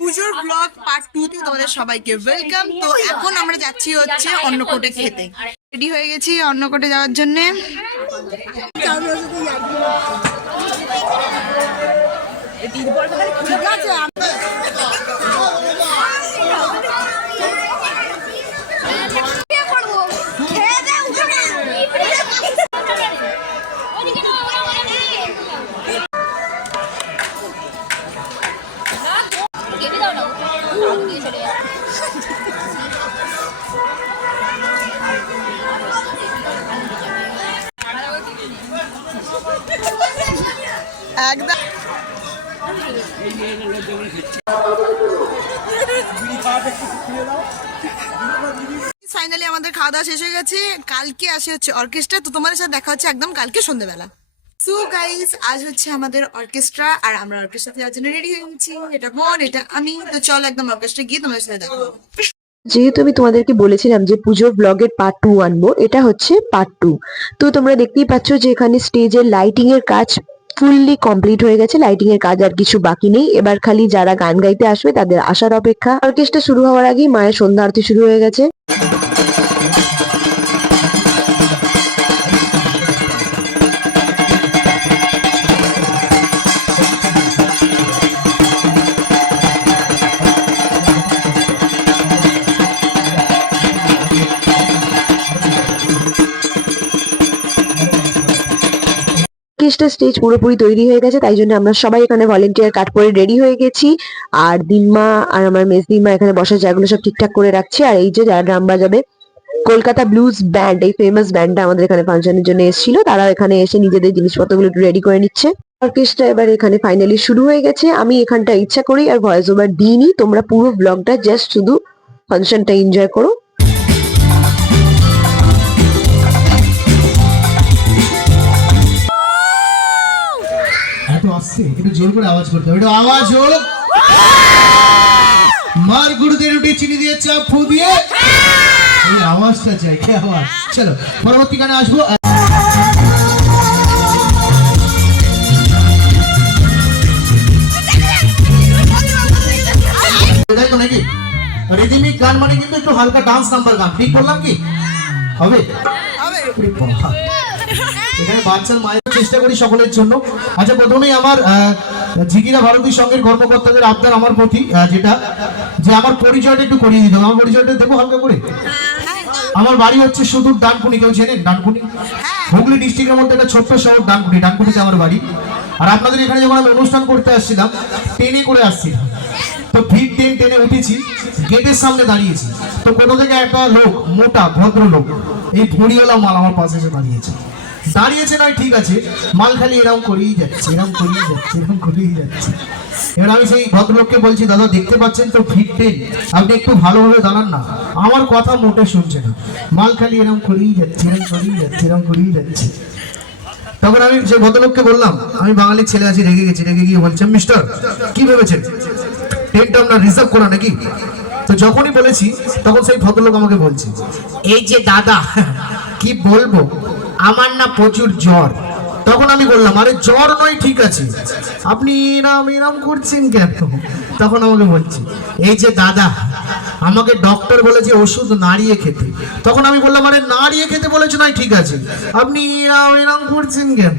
পুজোর blog part 2 তে তোমাদের সবাইকে ওয়েলকাম। তো এখন আমরা যাচ্ছি হচ্ছে অন্নকূটে খেতে। রেডি হয়ে গেছি অন্নকূটে যাওয়ার জন্য। ঠিক আছে একদম ফাইনালি আমাদের খাওয়া দাওয়া শেষ হয়ে গেছে। কালকে আসে হচ্ছে অর্কেস্ট্রা, তো তোমাদের সাথে দেখা হচ্ছে একদম কালকে সন্ধ্যেবেলা। সো গাইস আজ হচ্ছে আমাদের অর্কেস্ট্রা আর আমরা অর্কেস্ট্রাতে যাওয়ার জন্য রেডি হয়ে গেছি। এটা বোন, এটা আমি। তো চলো একদম অর্কেস্ট্রা গিয়ে তোমাদের সাথে দেখা হবে। যেহেতু আমি তোমাদেরকে বলেছিলাম যে পুজোর ব্লগের পার্ট 2 আনবো, এটা হচ্ছে পার্ট 2। তো তোমরা দেখতেই পাচ্ছ যে এখানে স্টেজের লাইটিং এর কাজ ফুললি কমপ্লিট হয়ে গেছে। লাইটিং এর কাজ আর কিছু বাকি নেই, এবার খালি যারা গান গাইতে আসবে তাদের আসার অপেক্ষা। অর্কেস্ট্রা শুরু হওয়ার আগেই মায়ের সন্ধ্যা আরতি শুরু হয়ে গেছে। স্টেজ পুরোপুরি তৈরি হয়ে গেছে, তাই জন্য আমরা সবাই এখানে ভলেন্টিয়ার কাট করে রেডি হয়ে গেছি। আর দিম্মা আর আমার মেজ দিম্মা এখানে বসার জায়গাগুলো সব ঠিকঠাক করে রাখছে। আর এই যে যারা ড্রাম বাজাবে, কলকাতা ব্লুজ ব্যান্ড, এই ফেমাস ব্যান্ডটা আমাদের এখানে ফাংশনের জন্য এসেছিল, তারা এখানে এসে নিজেদের জিনিসপত্রগুলো একটু রেডি করে নিচ্ছে। অর্কেস্ট্রা এবার এখানে ফাইনালি শুরু হয়ে গেছে। আমি এখানটা ইচ্ছা করি আর ভয়েস ওভার দিইনি, তোমরা পুরো ব্লগটা জাস্ট শুধু ফাংশনটা এনজয় করো। একটু জোর করে আওয়াজ করতে হবে, একটু আওয়াজ হোক। মার গুরুদের রুটি চিনি দিয়ে চাপ ফু দিয়ে এই আওয়াজটা চাই, কি আওয়াজ। চলো পরবর্তী গানে আসবো। তাই তো নাকি? রিদিমিক গান মানে কিন্তু একটু হালকা ডান্স নাম্বার গান, ঠিক বললাম কি? হবে এখানে বাচ্চার মায়ের চেষ্টা করি সকলের জন্য। আচ্ছা, প্রথমেই আমার ঝিকিরা ভারতী সংঘের কর্মকর্তাদের আবদার আমার প্রতি, যেটা যে আমার পরিচয়টা একটু করিয়ে দিতে হবে। আমার পরিচয়টা দেখো হালকা করে। আমার বাড়ি হচ্ছে সুদূর ডানকুনি, কেউ চেনেন ডানকুনি? হুগলি ডিস্ট্রিক্টের মধ্যে একটা ছোট্ট শহর ডানকুনি, ডানকুনিতে আমার বাড়ি। আর আপনাদের এখানে যখন আমি অনুষ্ঠান করতে আসছিলাম, ট্রেনে করে আসছিলাম, তো ভিড় টেনে উঠেছি, গেটের সামনে দাঁড়িয়েছি, তো কোথা থেকে একটা লোক, মোটা ভদ্র লোক, এই ভুঁড়িওয়ালা মাল আমার পাশে এসে দাঁড়িয়েছে নয়, ঠিক আছে, মাল খালি এরকম করেই যাচ্ছে, এরকম করেই যাচ্ছে, এরকম করেই যাচ্ছে। এবার আমি সেই ভদ্রলোককে বলছি, দাদা দেখতে পাচ্ছেন তো ভিড় টেন, আপনি একটু ভালোভাবে দাঁড়ান না। আমার কথা মোটে শুনছে না, মাল খালি এরকম করেই যাচ্ছে, এরকম করেই যাচ্ছে, এরকম করেই যাচ্ছে। তখন আমি সেই ভদ্রলোককে বললাম, আমি বাঙালির ছেলে আছি, রেগে গেছি। রেগে গিয়ে বলছেন, মিস্টার কি ভেবেছেন ট্রেনটা আপনার রিজার্ভ করা নাকি? তো যখনই বলেছি তখন সেই ভদ্রলোক আমাকে বলছে, এই যে দাদা কি বলবো, আমার না প্রচুর জ্বর। তখন আমি বললাম, আরে জ্বর নয়, ঠিক আছে, আপনি এরম করছেন কেন? তখন আমাকে বলছে, এই যে দাদা আমাকে ডক্টর বলেছে ওষুধ নাড়িয়ে খেতে। তখন আমি বললাম, আরে নাড়িয়ে খেতে বলেছে নয়, ঠিক আছে, আপনি এরম করছেন কেন?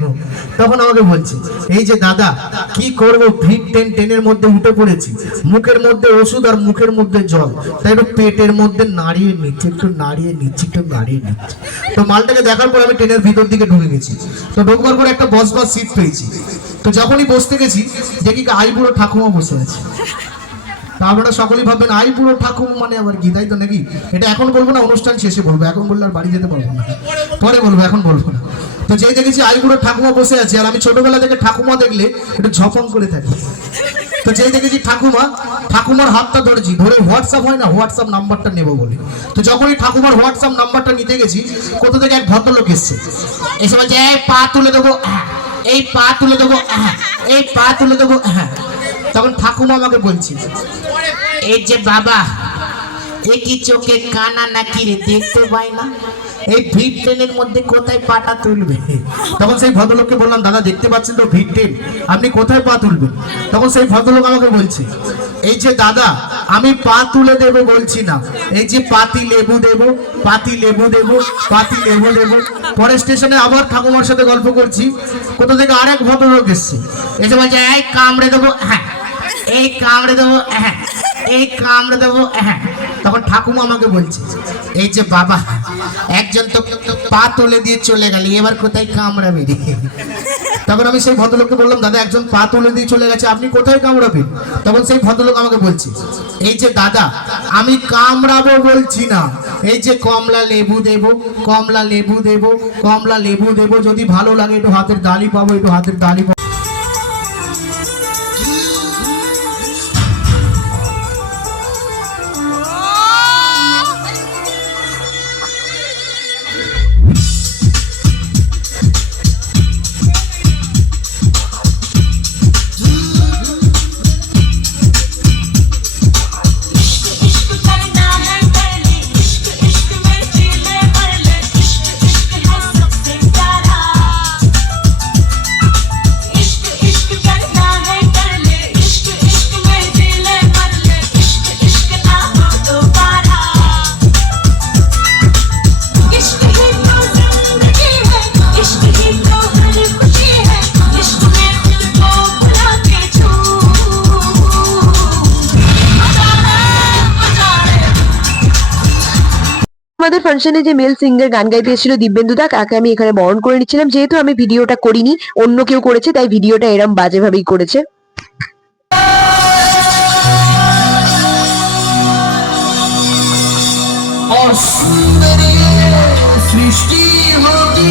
তখন আমাকে বলছে, এই যে দাদা কি করবো, ভিড় ট্রেনের মধ্যে উঠে পড়েছি, মুখের মধ্যে ওষুধ আর মুখের মধ্যে জল, তাই একটু পেটের মধ্যে নাড়িয়ে নিচ্ছি, একটু নাড়িয়ে নিচ্ছি, একটু নাড়িয়ে নিচ্ছি। তো মালটাকে দেখার পর আমি ট্রেনের ভিতর দিকে ঢুকে গেছি। তো ঢোকবার পর একটা বসবার সিট পেয়েছি। তো যখনই বসতে গেছি দেখি আইবুড়ো ঠাকুমা বসে আছে। তা আপনারা সকলেই ভাববেন আই বুড়ো ঠাকুর মানে আবার কি, তাই তো নাকি? এটা এখন বলবো না, অনুষ্ঠান শেষে বলবো, এখন বললে আর বাড়ি যেতে পারবো না, পরে বলবো, এখন বলবো না। তো যেই দেখেছি আই বুড়ো ঠাকুমা বসে আছে, আর আমি ছোটবেলা থেকে ঠাকুমা দেখলে একটু ঝপং করে থাকি। তো যেই দেখেছি ঠাকুমার হাতটা ধরেছি, ধরে হোয়াটসঅ্যাপ হয় না, হোয়াটসঅ্যাপ নাম্বারটা নেবো বলে। তো যখনই ঠাকুমার হোয়াটসঅ্যাপ নাম্বারটা নিতে গেছি, কোথা থেকে এক ভদ্রলোক এসছে, এসে বলছে এই পা তুলে দেবো, এই পা তুলে দেবো, এই পা তুলে দেবো। তখন ঠাকুমা আমাকে বলছি, এই যে বাবা, এ কি চোখে কানা নাকি রে, দেখতে পাই না, এই ভিড় ট্রেনের মধ্যে কোথায় পাটা তুলবে? তখন সেই ভদ্রলোককে বললাম, দাদা দেখতে পাচ্ছেন তো ভিড় ট্রেন, আপনি কোথায় পা তুলবেন? তখন সেই ভদ্রলোক আমাকে বলছে, এই যে দাদা, আমি পা তুলে দেবো বলছি না, এই যে পাতি লেবু দেবো, পাতি লেবু দেবো, পাতি লেবু দেবো। পরের স্টেশনে আবার ঠাকুমার সাথে গল্প করছি, কোথা থেকে আরেক ভদ্রলোক এসছে, এসে বলছে এই কামড়ে দেবো, হ্যাঁ এই কামড়ে দেবো, হ্যাঁ এই কামড়ে দেবো, হ্যাঁ। তখন ঠাকুমা আমাকে বলছে, এই যে বাবা, একজন তো পা তুলে দিয়ে চলে গেল, এবার কোথায় কামড়াবে রে? তখন আমি সেই ভদ্রলোককে বললাম, দাদা একজন পা তুলে দিয়ে চলে গেছে, আপনি কোথায় কামড়াবেন? তখন সেই ভদ্রলোক আমাকে বলছে, এই যে দাদা, আমি কামড়াবো বলছি না, এই যে কমলা লেবু দেবো, কমলা লেবু দেবো, কমলা লেবু দেবো, যদি ভালো লাগে একটু হাতের দালি পাবো, একটু হাতের দালি পাবো। আমাদের ফাংশনে যে মেল সিঙ্গার গান গাইতে এসেছিল দিব্যেন্দু দা, তাকে আমি এখানে বরণ করে নিচ্ছিলাম। যেহেতু আমি ভিডিওটা করিনি, অন্য কেউ করেছে, তাই ভিডিওটা এরম বাজে ভাবেই করেছে। সৃষ্টি হবি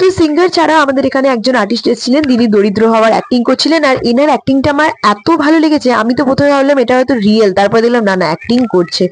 তো সিঙ্গার ছাড়া আমাদের এখানে একজন আর্টিস্ট এসেছিলেন, তিনি দরিদ্র হওয়ার অ্যাক্টিং করছিলেন। আর এনার অ্যাক্টিংটা আমার এত ভালো লেগেছে, আমি তো প্রথমে ভাবলাম এটা হয়তো রিয়েল, তারপর দেখলাম না না, অ্যাক্টিং করছে।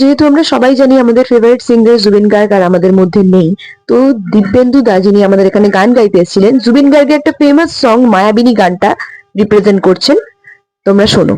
যেহেতু আমরা সবাই জানি আমাদের ফেভারিট সিঙ্গার জুবিন গার্গ আর আমাদের মধ্যে নেই, তো দিব্যেন্দু দা যিনি আমাদের এখানে গান গাইতে এসেছিলেন, জুবিন গার্গের একটা ফেমাস সং মায়াবিনী গানটা রিপ্রেজেন্ট করছেন। তোমরা শোনো।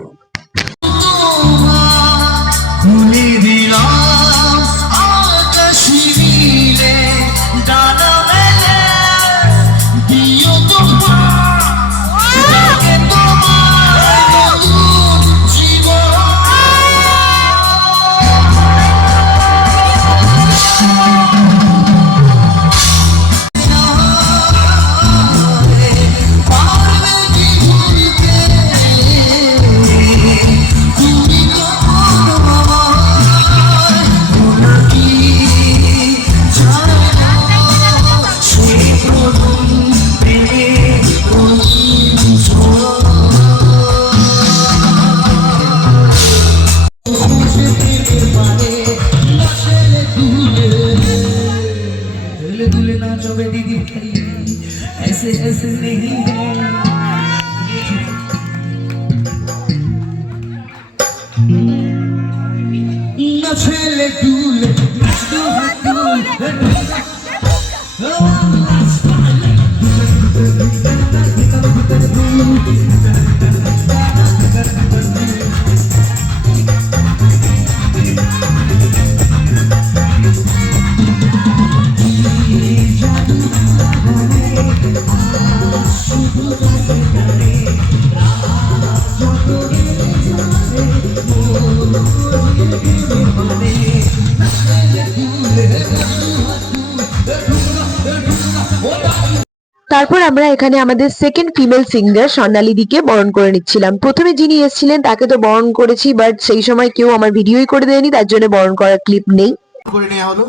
তারপর আমরা এখানে আমাদের সেকেন্ড ফিমেল সিঙ্গার স্বর্ণালীদিকে বরণ করে নিচ্ছিলাম। প্রথমে যিনি এসেছিলেন তাকে তো বরণ করেছি, বাট সেই সময় কেউ আমার ভিডিওই করে দেয়নি, তার জন্য বরণ করার ক্লিপ নেই। করে নেওয়া হলো।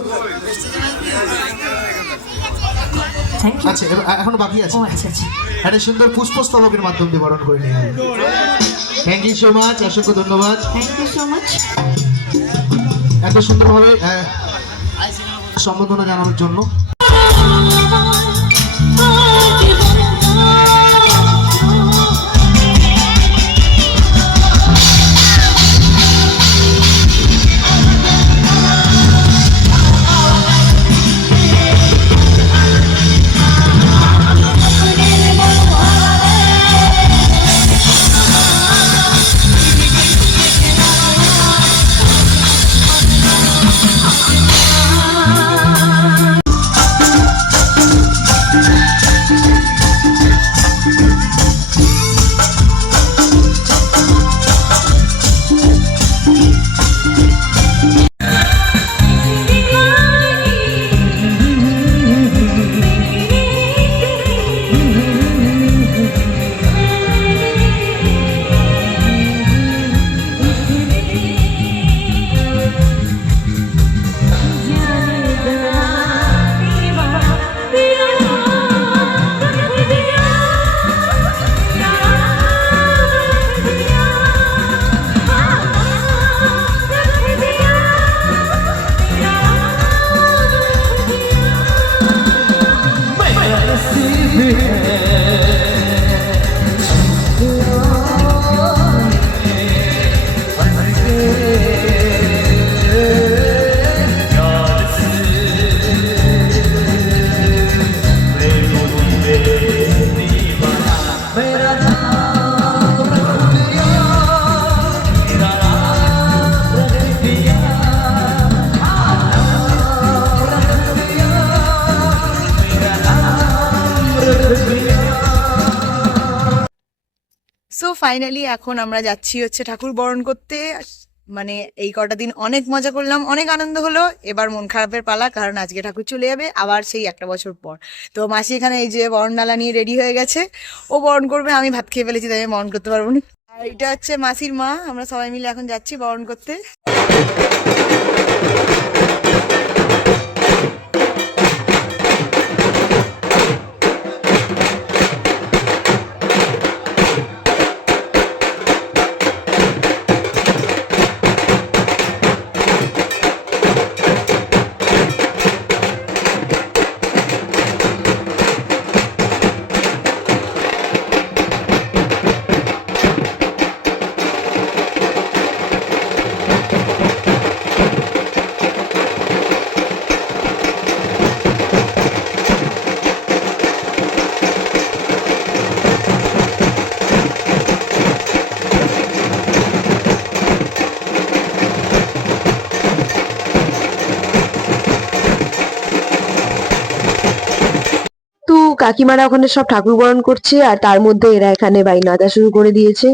আচ্ছা, এখনো বাকি আছে। একটা সুন্দর পুষ্পস্তবকের মাধ্যমে বরণ করে নেওয়া হলো। থ্যাংক ইউ সো মাচ, অসংখ্য ধন্যবাদ। থ্যাংক ইউ সো মাচ এত সুন্দরভাবে সম্বোধনা জানানোর জন্য। সো ফাইনালি এখন আমরা যাচ্ছি হচ্ছে ঠাকুর বরণ করতে। মানে এই কটা দিন অনেক মজা করলাম, অনেক আনন্দ হলো। এবার মন খারাপের পালা, কারণ আজকে ঠাকুর চলে যাবে আবার সেই একটা বছর পর। তো মাসি এখানে এই যে বরণডালা নিয়ে রেডি হয়ে গেছে, ও বরণ করবে। আমি ভাত খেয়ে ফেলেছি, তাই আমি বরণ করতে পারবো না। আর এটা হচ্ছে মাসির মা, আমরা সবাই মিলে এখন যাচ্ছি বরণ করতে। কাকিমারা ওখানে সব ঠাকুর বরণ করছে আর তার মধ্যে এরা এখানে ভাই নাচা শুরু করে দিয়েছে।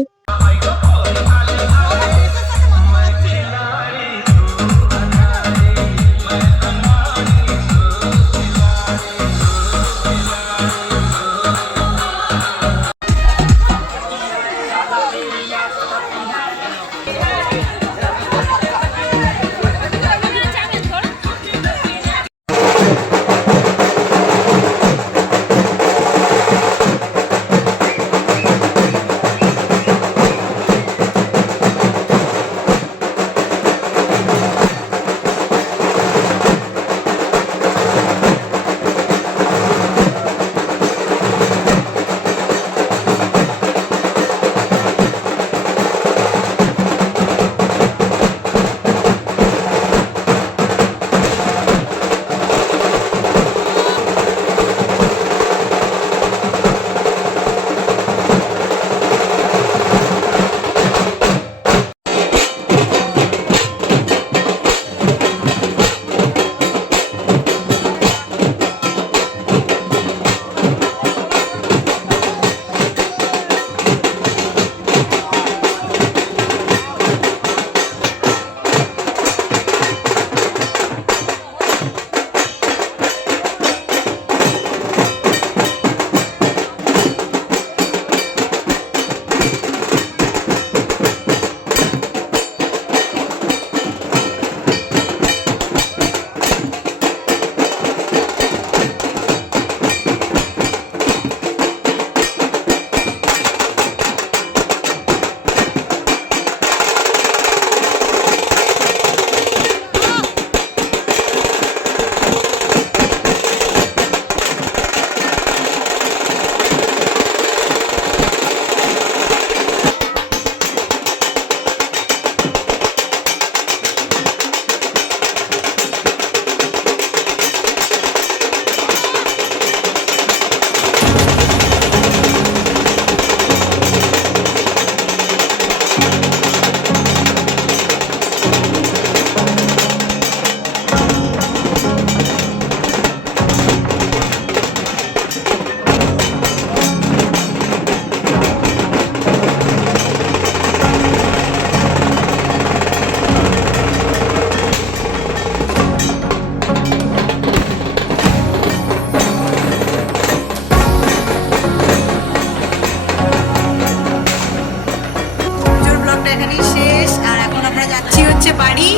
এখানেই শেষ আর এখন আমরা যাচ্ছি হচ্ছে বাড়ি।